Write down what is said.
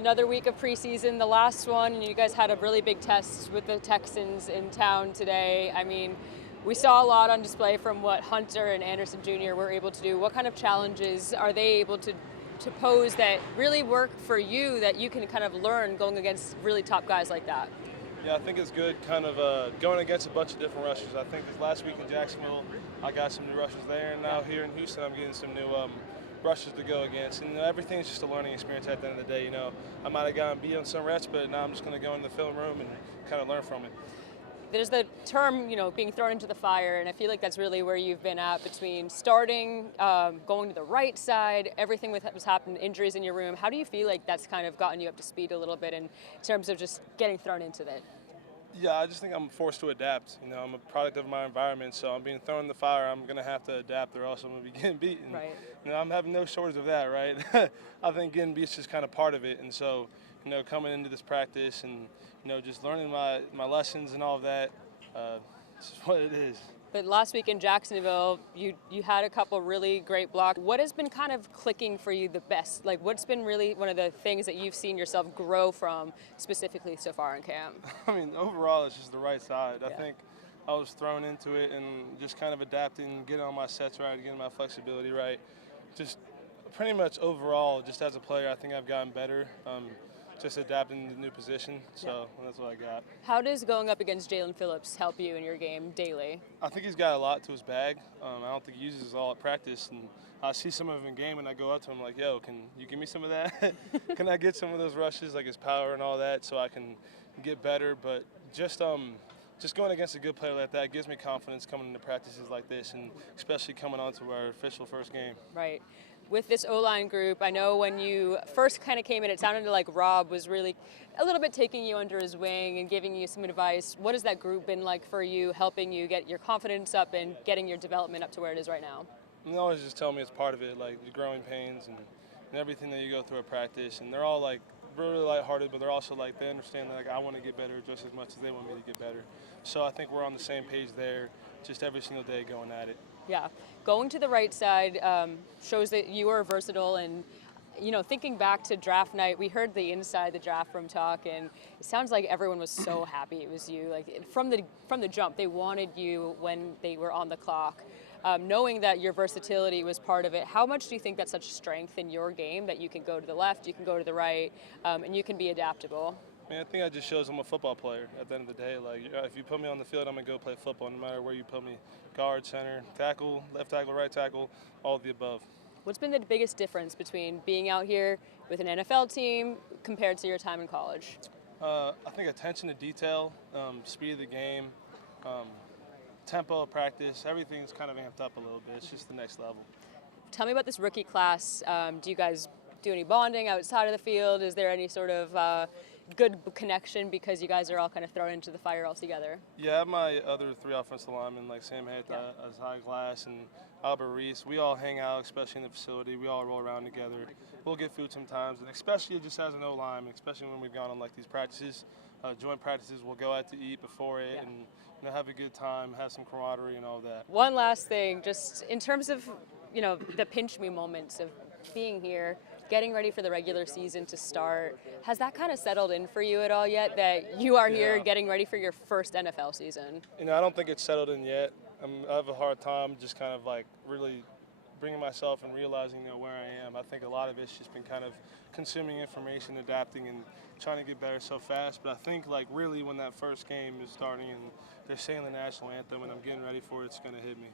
Another week of preseason, the last one, and you guys had a really big test with the Texans in town today. I mean, we saw a lot on display from what Hunter and Anderson Jr. were able to do. What kind of challenges are they able to pose that really work for you that you can kind of learn going against really top guys like that? Yeah, I think it's good kind of going against a bunch of different rushers. I think this last week in Jacksonville, I got some new rushers there, and now here in Houston, I'm getting some new rushers to go against. And everything's just a learning experience at the end of the day. I might have gotten beat on some reps, but now I'm just going to go in the film room and kind of learn from it. There's the term, being thrown into the fire, and I feel like that's really where you've been at between starting, going to the right side, everything with what's happened, injuries in your room. How do you feel like that's kind of gotten you up to speed a little bit in terms of just getting thrown into it? Yeah, I just think I'm forced to adapt. I'm a product of my environment, so I'm being thrown in the fire. I'm going to have to adapt or else I'm going to be getting beaten. Right. I'm having no shortage of that, right? I think getting beat is just kind of part of it. And so, coming into this practice and, just learning my lessons and all of that, it's just what it is. But last week in Jacksonville, you had a couple really great blocks. What has been kind of clicking for you the best? Like, what's been really one of the things that you've seen yourself grow from specifically so far in camp? I mean, overall, it's just the right side. Yeah. I think I was thrown into it and just kind of adapting, getting all my sets right, getting my flexibility right. Just pretty much overall, just as a player, I think I've gotten better. Just adapting to the new position, so that's what I got. How does going up against Jalen Phillips help you in your game daily? I think he's got a lot to his bag. I don't think he uses it all at practice, and I see some of it in game, and I go up to him like, yo, can you give me some of that? Can I get some of those rushes, like his power and all that, so I can get better? But just going against a good player like that gives me confidence coming into practices like this, and especially coming on to our official first game. Right. With this O-line group, I know when you first kind of came in, it sounded like Rob was really a little bit taking you under his wing and giving you some advice. What has that group been like for you, helping you get your confidence up and getting your development up to where it is right now? They always just tell me it's part of it, like the growing pains and everything that you go through at practice. And they're all like really lighthearted, but they're also like they understand that like I want to get better just as much as they want me to get better. So I think we're on the same page there, just every single day going at it. Yeah, going to the right side shows that you are versatile. And thinking back to draft night, we heard the inside the draft room talk, and it sounds like everyone was so happy it was you. Like from the jump, they wanted you when they were on the clock. Knowing that your versatility was part of it, how much do you think that's such strength in your game that you can go to the left, you can go to the right, and you can be adaptable? I think that just shows I'm a football player at the end of the day. Like, if you put me on the field, I'm going to go play football no matter where you put me. Guard, center, tackle, left tackle, right tackle, all of the above. What's been the biggest difference between being out here with an NFL team compared to your time in college? I think attention to detail, speed of the game, tempo of practice, everything's kind of amped up a little bit. It's just the next level. Tell me about this rookie class. Do you guys do any bonding outside of the field? Is there any sort of good connection because you guys are all kind of thrown into the fire all together? Yeah, I have my other three offensive linemen, like Sam Hatta, Azai Glass, and Albert Reese. We all hang out, especially in the facility. We all roll around together. We'll get food sometimes, and especially just as an O-line, especially when we've gone on like these practices, joint practices, we'll go out to eat before it and have a good time, have some camaraderie and all of that. One last thing, just in terms of the pinch me moments of being here, getting ready for the regular season to start, has that kind of settled in for you at all yet, that you are here getting ready for your first NFL season? I don't think it's settled in yet. I have a hard time just kind of like really bringing myself and realizing where I am. I think a lot of it's just been kind of consuming information, adapting, and trying to get better so fast. But I think like really when that first game is starting and they're saying the national anthem and I'm getting ready for it, it's going to hit me.